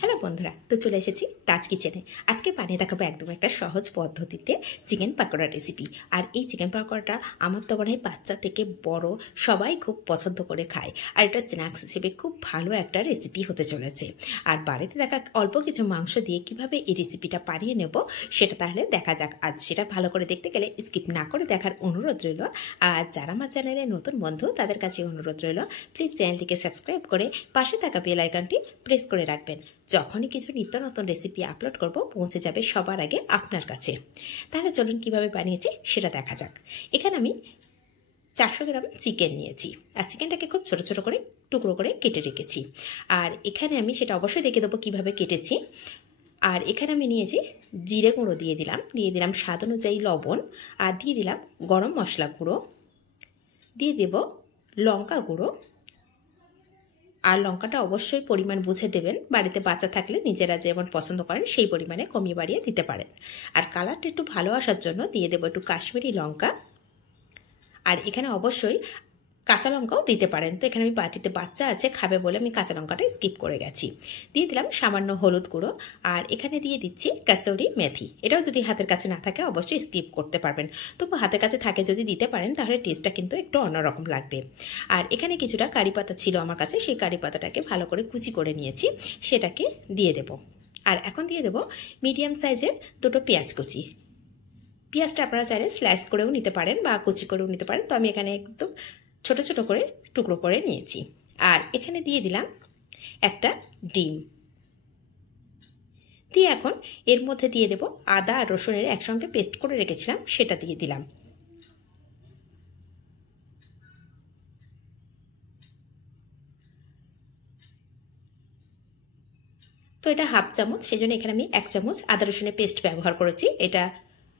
Hello বন্ধুরা, তো চলে এসেছি তাজ কিচেনে। আজকে বানিয়ে দেখাবো একদম একটা সহজ পদ্ধতিতে চিকেন পাকোড়া রেসিপি। আর এই চিকেন পাকোড়াটা আমার তো মনে হয় বাচ্চা থেকে বড় সবাই খুব পছন্দ করে খায়। আর এটা স্ন্যাক্স হিসেবে খুব ভালো একটা রেসিপি হতে চলেছে। আর বাড়িতে দেখা অল্প কিছু মাংস দিয়ে কিভাবে এই রেসিপিটা বানিয়ে নেব সেটা তাহলে দেখা যাক। আজ সেটা ভালো করে দেখতে গেলে স্কিপ না করে দেখার অনুরোধ রইল। আর যারা আমার চ্যানেলে নতুন বন্ধু তাদের কাছে অনুরোধ রইল, প্লিজ চ্যানেলটিকে সাবস্ক্রাইব করে পাশে থাকা বেল আইকনটি প্রেস করে রাখবেন। যখনই কিছু নিত্য নতুন রেসিপি আপলোড করব পৌঁছে যাবে সবার আগে আপনার কাছে। তাহলে চলুন কিভাবে বানিয়েছি সেটা দেখা যাক। এখানে আমি 400 গ্রাম চিকেন নিয়েছি আর চিকেনটাকে খুব ছোট ছোট করে টুকরো করে কেটে রেখেছি। আর এখানে আমি সেটা অবশ্যই দেখে দেবো কীভাবে কেটেছি। আর এখানে আমি নিয়েছি জিরে গুঁড়ো, দিয়ে দিলাম স্বাদ অনুযায়ী লবণ, আর দিয়ে দিলাম গরম মশলা গুঁড়ো, দিয়ে দেব লঙ্কা গুঁড়ো। আর লঙ্কাটা অবশ্যই পরিমাণ বুঝে দেবেন, বাড়িতে বাচ্চা থাকলে নিজেরা যেমন পছন্দ করেন সেই পরিমাণে কমিয়ে বাড়িয়ে দিতে পারেন। আর কালারটা একটু ভালো আসার জন্য দিয়ে দেবো একটু কাশ্মীরি লঙ্কা। আর এখানে অবশ্যই কাঁচা লঙ্কাও দিতে পারেন, তো এখানে আমি বাটিতে বাচ্চা আছে খাবে বলে আমি কাঁচা লঙ্কাটা স্কিপ করে গেছি। দিয়ে দিলাম সামান্য হলুদ গুঁড়ো, আর এখানে দিয়ে দিচ্ছি কাসুরি মেথি। এটাও যদি হাতের কাছে না থাকে অবশ্যই স্কিপ করতে পারবেন, তবু হাতের কাছে থাকে যদি দিতে পারেন তাহলে টেস্টটা কিন্তু একটু অন্যরকম লাগবে। আর এখানে কিছুটা কারি পাতা ছিল আমার কাছে, সেই কারি পাতাটাকে ভালো করে কুচি করে নিয়েছি, সেটাকে দিয়ে দেব। আর এখন দিয়ে দেব মিডিয়াম সাইজের দুটো পেঁয়াজ কুচি। পেঁয়াজটা আপনারা চাইলে স্লাইস করেও নিতে পারেন বা কুচি করেও নিতে পারেন, তো আমি এখানে একদম ছোট ছোট করে টুকরো করে নিয়েছি। আর এখানে দিয়ে দিলাম একটা ডিম, দিয়ে এখন এর মধ্যে দিয়ে দেব আদা আর রসুনের একসঙ্গে পেস্ট করে রেখেছিলাম, সেটা দিয়ে দিলাম। তো এটা হাফ চামচ, সেজন্য এখানে আমি 1 চামচ আদা রসুনের পেস্ট ব্যবহার করেছি, এটা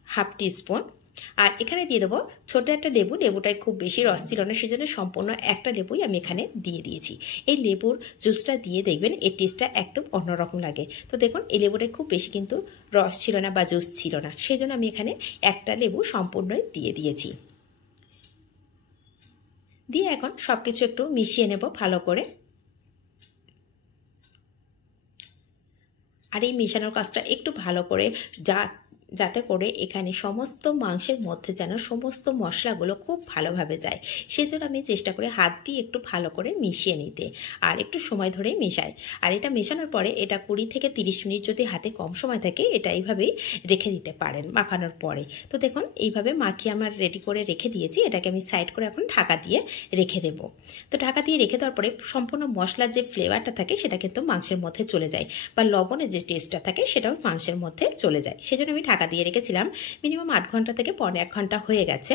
হাফ টিস্পুন। আর এখানে দিয়ে দেবো ছোট একটা লেবু, লেবুটায় খুব বেশি রস ছিল না সেজন্য সম্পূর্ণ একটা লেবুই আমি এখানে দিয়ে দিয়েছি। এই লেবুর জুসটা দিয়ে দেখবেন এর টেস্টটা একদম অন্যরকম লাগে। তো দেখুন এই লেবুটায় খুব বেশি কিন্তু রস ছিল না বা জুস ছিল না, সেই জন্য আমি এখানে একটা লেবু সম্পূর্ণই দিয়ে দিয়েছি। দিয়ে এখন সব কিছু একটু মিশিয়ে নেব ভালো করে। আর এই মেশানোর কাজটা একটু ভালো করে যাতে করে এখানে সমস্ত মাংসের মধ্যে যেন সমস্ত মশলাগুলো খুব ভালোভাবে যায়, সেজন্য আমি চেষ্টা করি হাত দিয়ে একটু ভালো করে মিশিয়ে নিতে, আর একটু সময় ধরেই মেশাই। আর এটা মেশানোর পরে এটা 20 থেকে 30 মিনিট যদি হাতে কম সময় থাকে এটা এইভাবেই রেখে দিতে পারেন মাখানোর পরে। তো দেখুন এইভাবে মাখিয়ে আমার রেডি করে রেখে দিয়েছি, এটাকে আমি সাইড করে এখন ঢাকা দিয়ে রেখে দেব। তো ঢাকা দিয়ে রেখে দেওয়ার পরে সম্পূর্ণ মশলার যে ফ্লেভারটা থাকে সেটা কিন্তু মাংসের মধ্যে চলে যায়, বা লবণের যে টেস্টটা থাকে সেটাও মাংসের মধ্যে চলে যায়। সেজন্য আমি ঢাকা দিয়ে রেখেছিলাম। মিনিমাম 8 ঘন্টা থেকে 1.25 ঘন্টা হয়ে গেছে,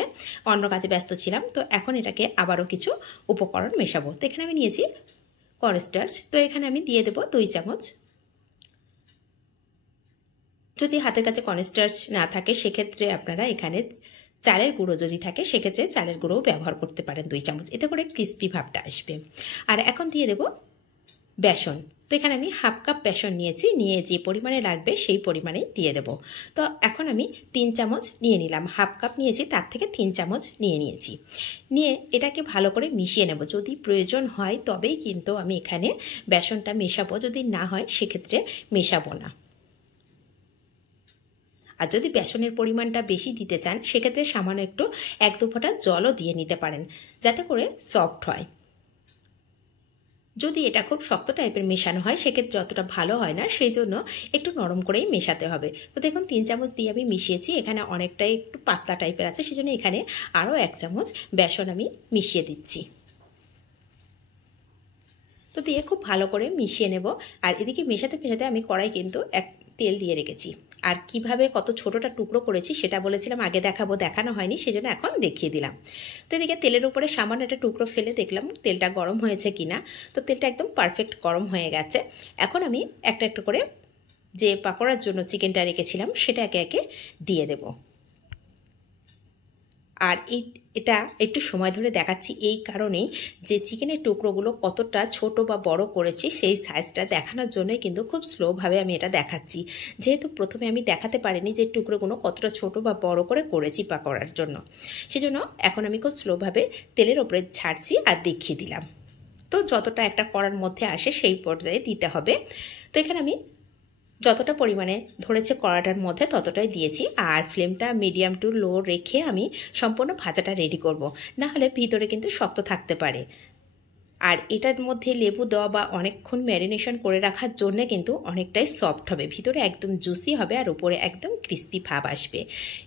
অন্য কাজে ব্যস্ত ছিলাম। তো এখন এটাকে আবারও কিছু উপকরণ মেশাবো। তো এখানে আমি নিয়েছি কর্নস্টার্চ, তো এখানে আমি দিয়ে দেবো 2 চামচ। যদি হাতের কাছে কর্নস্টার্চ না থাকে সেক্ষেত্রে আপনারা এখানে চালের গুঁড়ো যদি থাকে সেক্ষেত্রে চালের গুঁড়োও ব্যবহার করতে পারেন 2 চামচ, এতে করে ক্রিস্পি ভাবটা আসবে। আর এখন দিয়ে দেব বেসন। তো এখানে আমি হাফ কাপ বেসন নিয়েছি, নিয়ে যে পরিমাণে লাগবে সেই পরিমাণেই দিয়ে দেব। তো এখন আমি 3 চামচ নিয়ে নিলাম, হাফ কাপ নিয়েছি তার থেকে 3 চামচ নিয়েছি। নিয়ে এটাকে ভালো করে মিশিয়ে নেব। যদি প্রয়োজন হয় তবেই কিন্তু আমি এখানে বেসনটা মেশাবো, যদি না হয় সেক্ষেত্রে মেশাবো না। আর যদি বেসনের পরিমাণটা বেশি দিতে চান সেক্ষেত্রে সামান্য একটু 1-2 ফোঁটা জলও দিয়ে নিতে পারেন, যাতে করে সফট হয়। যদি এটা খুব শক্ত টাইপের মেশানো হয় সেক্ষেত্রে অতটা ভালো হয় না, সেই জন্য একটু নরম করেই মেশাতে হবে। তো দেখুন 3 চামচ দিয়ে আমি মিশিয়েছি, এখানে অনেকটাই একটু পাতলা টাইপের আছে সেজন্য এখানে আরও 1 চামচ বেসন আমি মিশিয়ে দিচ্ছি। তো দিয়ে খুব ভালো করে মিশিয়ে নেব। আর এদিকে মেশাতে মেশাতে আমি কড়াই কিন্তু তেল দিয়ে রেখেছি। আর কিভাবে কত ছোটটা টুকরো করেছি সেটা বলেছিলাম আগে দেখাবো, দেখানো হয়নি সেজন্য এখন দেখিয়ে দিলাম। তো এদিকে তেলের উপরে সামান্য একটা টুকরো ফেলে দেখলাম তেলটা গরম হয়েছে কিনা। তো তেলটা একদম পারফেক্ট গরম হয়ে গেছে। এখন আমি একটা একটা করে যে পাকোড়ার জন্য চিকেনটা রেখেছিলাম সেটা একে একে দিয়ে দেব। আর এটা একটু সময় ধরে দেখাচ্ছি এই কারণেই যে চিকেনের টুকরোগুলো কতটা ছোট বা বড় করেছি সেই সাইজটা দেখানোর জন্যই কিন্তু খুব স্লোভাবে আমি এটা দেখাচ্ছি, যেহেতু প্রথমে আমি দেখাতে পারিনি যে টুকরোগুলো কতটা ছোট বা বড় করে করেছি পাকোড়ার জন্য, সেজন্য এখন আমি খুব স্লোভাবে তেলের ওপরে ছাড়ছি আর দেখিয়ে দিলাম। তো যতটা একটা কড়ার মধ্যে আসে সেই পর্যায়ে দিতে হবে। তো এখানে আমি যতটা পরিমাণে ধরেছে কড়াটার মধ্যে ততটাই দিয়েছি, আর ফ্লেমটা মিডিয়াম টু লো রেখে আমি সম্পূর্ণ ভাজাটা রেডি করব, না হলে ভিতরে কিন্তু শক্ত থাকতে পারে। আর এটার মধ্যে লেবু দেওয়া বা অনেকক্ষণ ম্যারিনেশন করে রাখার জন্য কিন্তু অনেকটাই সফট হবে, ভিতরে একদম জুসি হবে আর উপরে একদম ক্রিস্পি ভাব আসবে।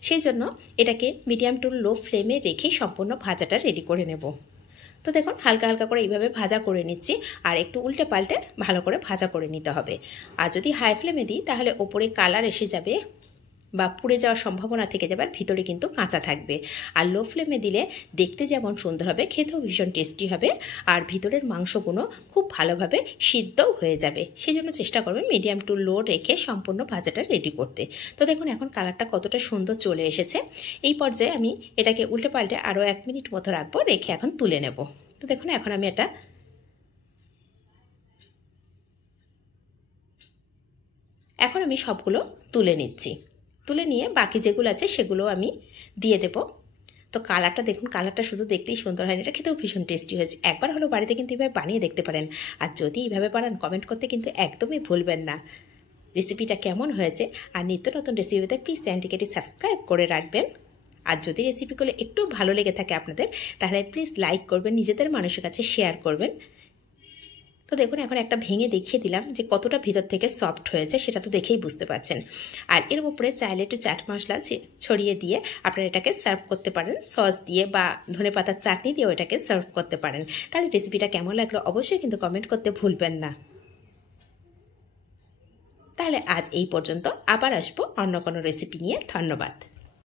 সেই জন্য এটাকে মিডিয়াম টু লো ফ্লেমে রেখে সম্পূর্ণ ভাজাটা রেডি করে নেব। তো দেখুন হালকা হালকা করে এইভাবে ভাজা করে নিচ্ছি, আর একটু উল্টে পাল্টে ভালো করে ভাজা করে নিতে হবে। আর যদি হাই ফ্লেমে দিই তাহলে ওপরে কালার এসে যাবে বা পুড়ে যাওয়ার সম্ভাবনা থেকে যাবে, আর ভিতরে কিন্তু কাঁচা থাকবে। আর লো ফ্লেমে দিলে দেখতে যেমন সুন্দর হবে, খেতেও ভীষণ টেস্টি হবে, আর ভিতরের মাংসগুলো খুব ভালোভাবে সিদ্ধও হয়ে যাবে। সেই জন্য চেষ্টা করবেন মিডিয়াম টু লো রেখে সম্পূর্ণ ভাজাটা রেডি করতে। তো দেখুন এখন কালারটা কতটা সুন্দর চলে এসেছে। এই পর্যায়ে আমি এটাকে উল্টে পাল্টে আরও 1 মিনিট মতো রাখবো, রেখে এখন তুলে নেব। তো দেখুন এখন আমি সবগুলো তুলে নিচ্ছি। তুলে নিয়ে বাকি যেগুলো আছে সেগুলো আমি দিয়ে দেব। তো কালারটা দেখুন, কালারটা শুধু দেখতেই সুন্দর হয়নি, এটা খেতেও ভীষণ টেস্টি হয়েছে। একবার হলো বাড়িতে কিন্তু এভাবে বানিয়ে দেখতে পারেন, আর যদি এইভাবে বানান কমেন্ট করতে কিন্তু একদমই ভুলবেন না রেসিপিটা কেমন হয়েছে। আর নিত্য নতুন রেসিপিতে প্লিজ চ্যানেলটিকে সাবস্ক্রাইব করে রাখবেন। আর যদি রেসিপিগুলো একটু ভালো লেগে থাকে আপনাদের, তাহলে প্লিজ লাইক করবেন, নিজেদের মানুষের কাছে শেয়ার করবেন। তো দেখুন এখন একটা ভেঙে দেখিয়ে দিলাম যে কতটা ভিতর থেকে সফট হয়েছে, সেটা তো দেখেই বুঝতে পারছেন। আর এর উপরে চাইলে একটু চাট মশলা ছড়িয়ে দিয়ে আপনারা এটাকে সার্ভ করতে পারেন, সস দিয়ে বা ধনেপাতার চাটনি দিয়েও এটাকে সার্ভ করতে পারেন। তাহলে রেসিপিটা কেমন লাগলো অবশ্যই কিন্তু কমেন্ট করতে ভুলবেন না। তাহলে আজ এই পর্যন্ত, আবার আসবো অন্য কোনো রেসিপি নিয়ে। ধন্যবাদ।